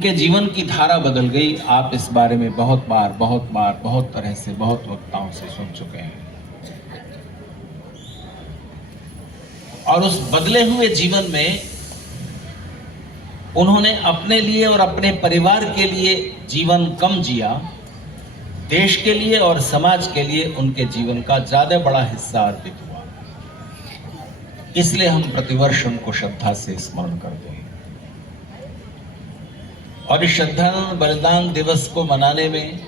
के जीवन की धारा बदल गई। आप इस बारे में बहुत बार बहुत तरह से बहुत वक्ताओं से सुन चुके हैं। और उस बदले हुए जीवन में उन्होंने अपने लिए और अपने परिवार के लिए जीवन कम जिया, देश के लिए और समाज के लिए उनके जीवन का ज्यादा बड़ा हिस्सा अर्पित हुआ। इसलिए हम प्रतिवर्ष उनको श्रद्धा से स्मरण करते हैं। और इस श्रद्धांजलि बलिदान दिवस को मनाने में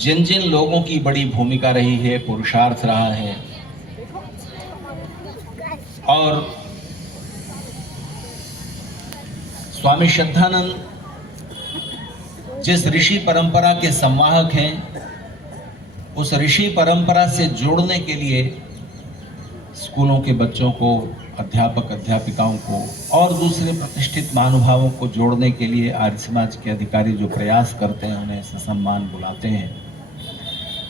जिन जिन लोगों की बड़ी भूमिका रही है, पुरुषार्थ रहा है, और स्वामी श्रद्धानंद जिस ऋषि परंपरा के संवाहक हैं, उस ऋषि परंपरा से जोड़ने के लिए स्कूलों के बच्चों को, अध्यापक अध्यापिकाओं को और दूसरे प्रतिष्ठित महानुभावों को जोड़ने के लिए आर्य समाज के अधिकारी जो प्रयास करते हैं, उन्हें सम्मान बुलाते हैं,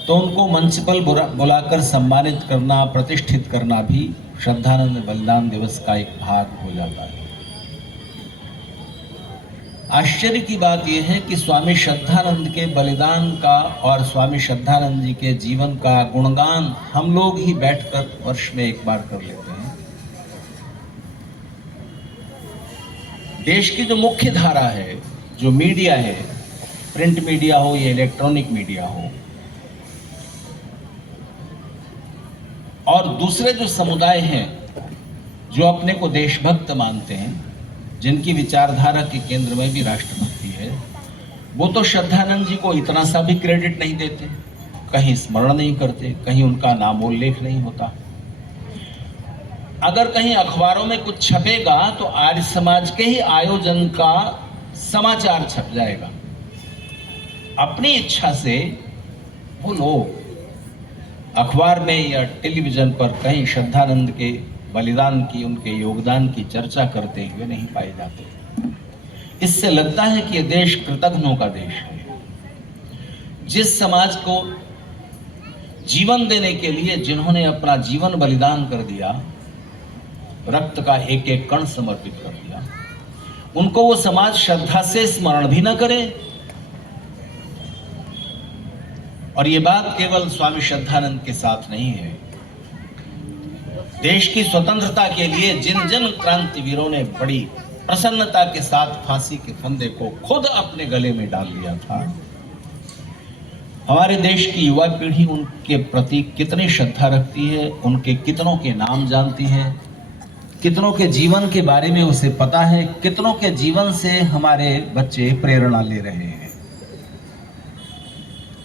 तो उनको मंच पर बुलाकर सम्मानित करना, प्रतिष्ठित करना भी श्रद्धानंद बलिदान दिवस का एक भाग हो जाता है। आश्चर्य की बात यह है कि स्वामी श्रद्धानंद के बलिदान का और स्वामी श्रद्धानंद जी के जीवन का गुणगान हम लोग ही बैठकर वर्ष में एक बार कर लेते हैं। देश की जो मुख्य धारा है, जो मीडिया है, प्रिंट मीडिया हो या इलेक्ट्रॉनिक मीडिया हो, और दूसरे जो समुदाय हैं जो अपने को देशभक्त मानते हैं, जिनकी विचारधारा के केंद्र में भी राष्ट्रभक्ति है, वो तो श्रद्धानंद जी को इतना सा भी क्रेडिट नहीं देते, कहीं स्मरण नहीं करते, कहीं उनका नामोल्लेख नहीं होता। अगर कहीं अखबारों में कुछ छपेगा तो आर्य समाज के ही आयोजन का समाचार छप जाएगा। अपनी इच्छा से वो लोग अखबार में या टेलीविजन पर कहीं श्रद्धानंद के बलिदान की, उनके योगदान की चर्चा करते हुए नहीं पाए जाते। इससे लगता है कि यह देश कृतघ्नों का देश है। जिस समाज को जीवन देने के लिए जिन्होंने अपना जीवन बलिदान कर दिया, रक्त का एक एक कण समर्पित कर दिया, उनको वो समाज श्रद्धा से स्मरण भी न करे। और ये बात केवल स्वामी श्रद्धानंद के साथ नहीं है। देश की स्वतंत्रता के लिए जिन जिन क्रांतिवीरों ने बड़ी प्रसन्नता के साथ फांसी के फंदे को खुद अपने गले में डाल लिया था, हमारे देश की युवा पीढ़ी उनके प्रति कितनी श्रद्धा रखती है, उनके कितनों के नाम जानती है, कितनों के जीवन के बारे में उसे पता है, कितनों के जीवन से हमारे बच्चे प्रेरणा ले रहे हैं।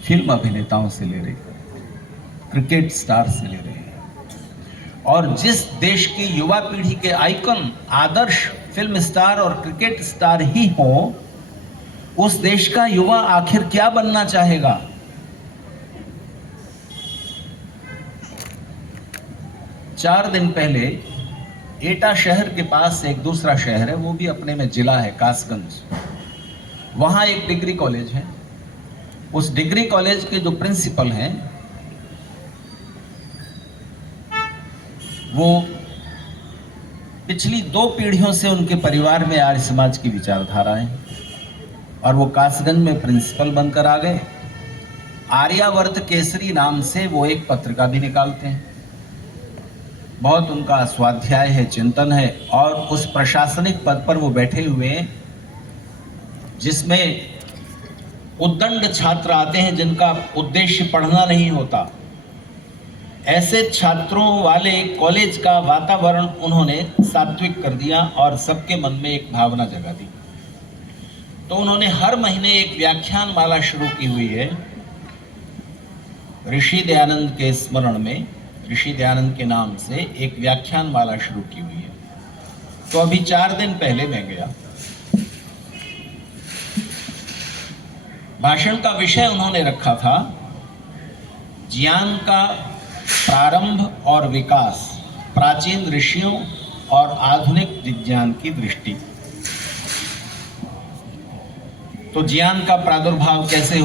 फिल्म अभिनेताओं से ले रहे हैं, क्रिकेट स्टार से ले रहे हैं, और जिस देश की युवा पीढ़ी के आइकन, आदर्श फिल्म स्टार और क्रिकेट स्टार ही हो, उस देश का युवा आखिर क्या बनना चाहेगा? चार दिन पहले एटा शहर के पास एक दूसरा शहर है, वो भी अपने में जिला है, कासगंज। वहां एक डिग्री कॉलेज है। उस डिग्री कॉलेज के जो प्रिंसिपल हैं, वो पिछली 2 पीढ़ियों से उनके परिवार में आर्य समाज की विचारधारा है, और वो कासगंज में प्रिंसिपल बनकर आ गए। आर्यावर्त केसरी नाम से वो एक पत्रिका भी निकालते हैं। बहुत उनका स्वाध्याय है, चिंतन है, और उस प्रशासनिक पद पर वो बैठे हुए हैं जिसमें उद्दंड छात्र आते हैं जिनका उद्देश्य पढ़ना नहीं होता। ऐसे छात्रों वाले कॉलेज का वातावरण उन्होंने सात्विक कर दिया और सबके मन में एक भावना जगा दी। तो उन्होंने हर महीने एक व्याख्यान माला शुरू की हुई है, ऋषि दयानंद के स्मरण में, ऋषि दयानंद के नाम से एक व्याख्यान माला शुरू की हुई है। तो अभी 4 दिन पहले मैं गया। भाषण का विषय उन्होंने रखा था ज्ञान का प्रारंभ और विकास, प्राचीन ऋषियों और आधुनिक विज्ञान की दृष्टि। तो ज्ञान का प्रादुर्भाव कैसे